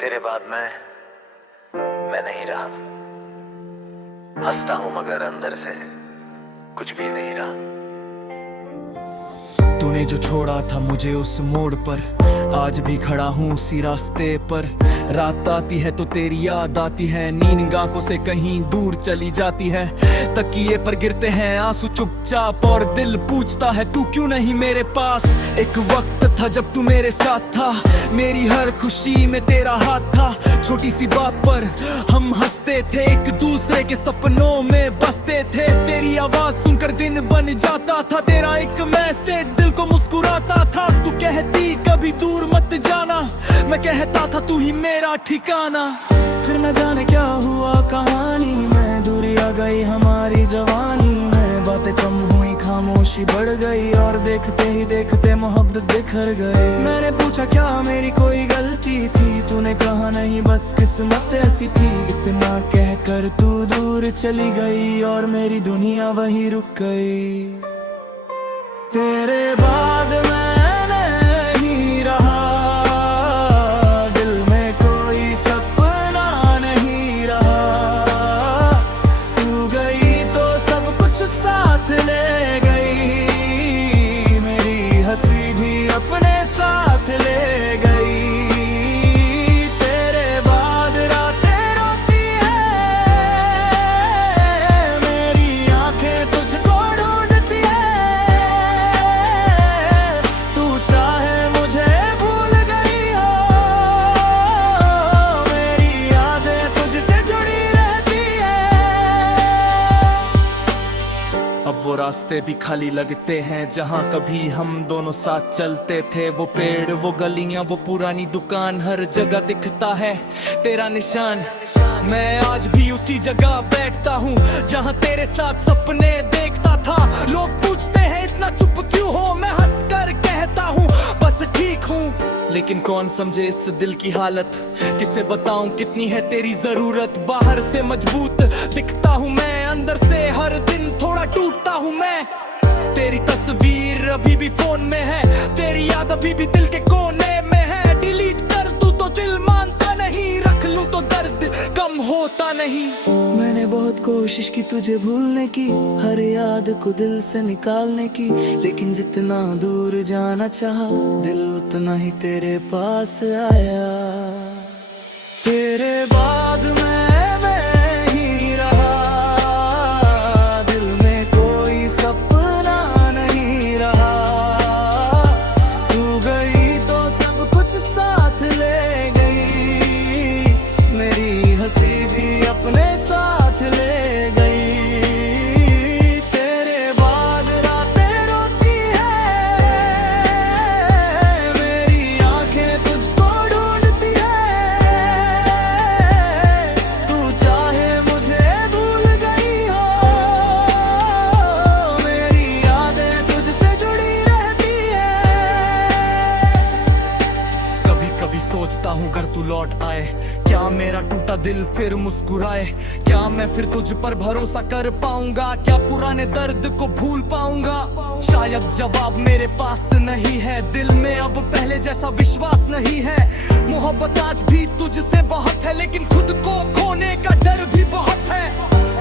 तेरे बाद मैं नहीं रहा। हंसता हूं मगर अंदर से कुछ भी नहीं रहा। तूने जो छोड़ा था मुझे उस मोड़ पर, आज भी खड़ा हूँ उसी रास्ते पर। रात आती है तो तेरी याद आती है, नींद आंखों से कहीं दूर चली जाती है। तकिए पर गिरते हैं आंसू चुपचाप और दिल पूछता है तू क्यों नहीं मेरे पास। एक वक्त था जब तू मेरे साथ था, मेरी हर खुशी में तेरा हाथ था। छोटी सी बात पर हम हंसते थे, एक दूसरे के सपनों में बसते थे। तेरी आवाज सुनकर दिन बन जाता था, तेरा एक मैसेज दिल को मुस्कुराता था। तू कहती कभी दूर मत जाना, मैं कहता था तू ही मेरा ठिकाना। फिर न जाने क्या हुआ कहानी में, दूरी आ गई हमारी जवानी में। बातें कम हुई, खामोशी बढ़ गई और देखते ही देखते मोहब्बत बिखर गई। मैंने पूछा क्या मेरी कोई गलती थी, तूने कहा नहीं बस किस्मत ऐसी थी। इतना कहकर तू दूर चली गई और मेरी दुनिया वही रुक गई। तेरे बाद मैं नहीं रहा, दिल में कोई सपना नहीं रहा। तू गई तो सब कुछ साथ ले गई, मेरी हंसी भी अपने साथ ले गई। तेरे बाद रातें रोती है, मेरी आंखें तुझको ढूंढती है। तू चाहे मुझे भूल गई हो, मेरी यादें तुझसे जुड़ी रहती है। अब वो रास्ते भी खाली लगते हैं जहाँ कभी हम दोनों साथ चलते थे। वो पेड़, वो गलियां, वो पुरानी दुकान, हर जगह दिखता है तेरा निशान। मैं आज भी उसी जगह बैठता हूँ जहाँ तेरे साथ सपने देखता था। लोग पूछते हैं इतना चुप क्यों हो, मैं हंसकर कहता हूँ बस ठीक हूँ। लेकिन कौन समझे इस दिल की हालत, किसे बताऊं कितनी है तेरी जरूरत। बाहर से मजबूत दिखता हूँ मैं, अंदर से हर दिन थोड़ा टूटता हूँ मैं। तेरी तस्वीर अभी भी फोन में है, तेरी याद अभी भी दिल के कोने में है। डिलीट कर दूं तो दिल मानता नहीं, रख लूं तो दर्द कम होता नहीं। मैंने बहुत कोशिश की तुझे भूलने की, हर याद को दिल से निकालने की। लेकिन जितना दूर जाना चाहा, दिल उतना ही तेरे पास आया। तेरे बाद मैं नहीं रहा, दिल में कोई सपना नहीं रहा। तू गई तो सब कुछ साथ ले गई, मेरी हंसी भी अपने साथ ले गई। तेरे बाद रातें रोती है, मेरी आंखें तुझको ढूंढती है। तू चाहे मुझे भूल गई हो, मेरी यादें तुझसे जुड़ी रहती है। कभी कभी सोचता हूँ अगर तू लौट आए, क्या मेरा टूटा दिल फिर मुस्कुराए। क्या मैं फिर तुझ पर भरोसा कर पाऊंगा, क्या पुराने दर्द को भूल पाऊंगा। शायद जवाब मेरे पास नहीं है, दिल में अब पहले जैसा विश्वास नहीं है। मोहब्बत आज भी तुझसे बहुत है, लेकिन खुद को खोने का डर भी बहुत है।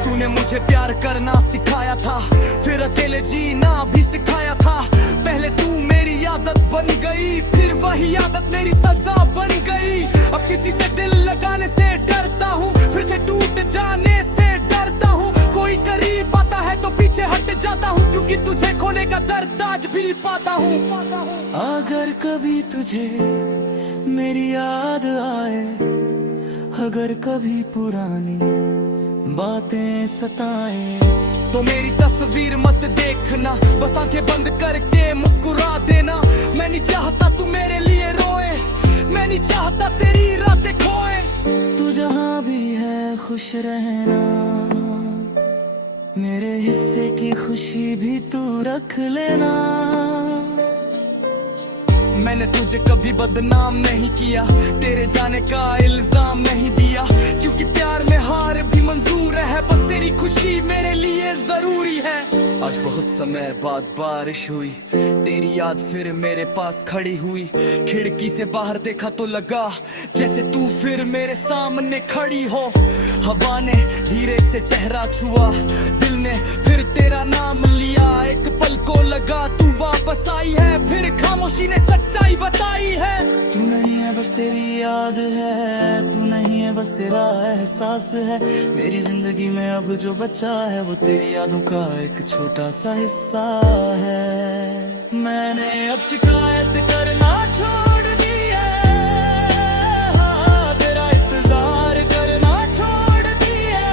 तूने मुझे प्यार करना सिखाया था, फिर अकेले जीना भी सिखाया था। पहले तू मेरी आदत बन गई, फिर वही आदत मेरी सजा बन गई। अब किसी से दिल लगाने से डरता हूँ, फिर से टूट जाने से डरता हूँ। कोई करीब आता है तो पीछे हट जाता हूँ, क्योंकि तुझे खोने का दर्द आज भी पाता हूँ। अगर कभी तुझे मेरी याद आए, अगर कभी पुरानी बातें सताएं, तो मेरी तस्वीर मत देखना, बस आंखें बंद करके मुस्कुरा देना। मैं नहीं चाहता तू मेरे लिए रोए, मैं नहीं चाहता तेरी रातें खोए। तू जहाँ भी है खुश रहना, मेरे हिस्से की खुशी भी तू रख लेना। मैंने तुझे कभी बदनाम नहीं किया, तेरे जाने का इल्जाम नहीं दिया। क्योंकि प्यार में हार भी मंजूर है, बस तेरी खुशी मेरे लिए जरूरी है। आज बहुत समय बाद बारिश हुई, तेरी याद फिर मेरे पास खड़ी हुई। खिड़की से बाहर देखा तो लगा जैसे तू फिर मेरे सामने खड़ी हो। हवा ने धीरे से चेहरा छुआ, दिल ने फिर तेरा नाम लिया। एक पल को लगा तू वापस आई है, फिर खामोशी ने सच्चाई बताई है। तू नहीं है बस तेरी याद है, तू नहीं है बस तेरा एहसास है। मेरी जिंदगी में अब जो बचा है वो तेरी यादों का एक छोटा सा हिस्सा है। मैंने अब शिकायत करना छोड़ दी है, हाँ, तेरा इंतजार करना छोड़ दी है।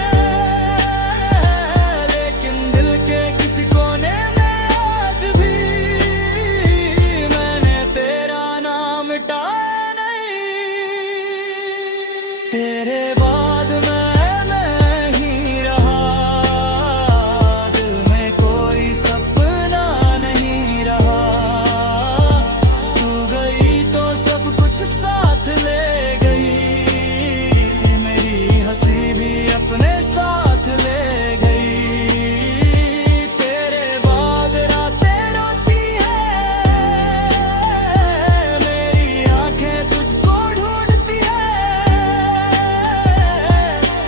लेकिन दिल के किसी कोने में आज भी मैंने तेरा नाम मिटाया नहीं। तेरे बाद मैं नहीं रहा, दिल में कोई सपना नहीं रहा। तू गई तो सब कुछ साथ ले गई, मेरी हंसी भी अपने साथ ले गई। तेरे बाद रातें रोती है, मेरी आंखें तुझको ढूंढती है।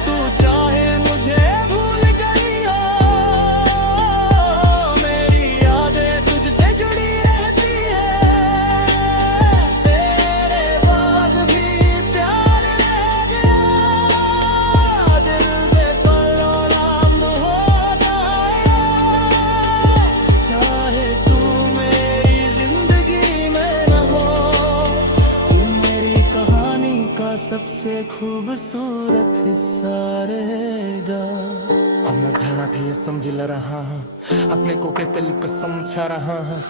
तू चाहे मुझे भूल गई हो, मेरी यादें तुझसे जुड़ी रहती है। तेरे बाद भी प्यार रह गया, दिल में पलों नाम होता है। चाहे तू मेरी जिंदगी में न हो, तू मेरी कहानी का सबसे खूबसूरत हिस्सा रहेगा। अब मैं जाना थी ये समझ ल रहा हूँ, अपने को के दिल को समझा रहा हूँ।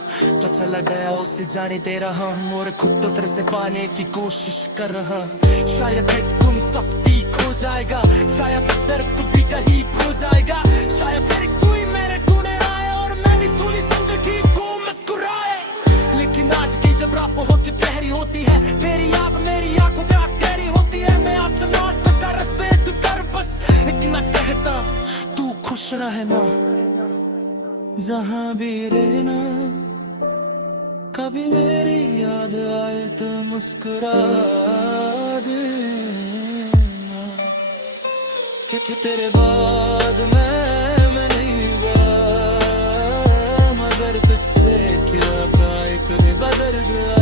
जो चला गया उसे जाने दे रहा हूँ, और खुद तो तेरे से पाने की कोशिश कर रहा हूँ। शायद एक गुम सब ठीक हो जाएगा, शायद दर्द भी कहीं खो जाएगा। शायद फिर तू ही मेरे टूने आए और मैं भी सुनी जिंदगी को मुस्कुराए। लेकिन आज की जब रात होती गहरी होती है, तेरी याद मेरी आंखों में गहरी होती है। मैं आसमान पर करते तू कर बस इतना कहता, तू खुश रहना जहाँ भी रहना। कभी मेरी याद आए तो मुस्कुरा देना, कि तेरे बाद मैं नहीं हुआ, मगर तुझसे क्या का एक बदल गया।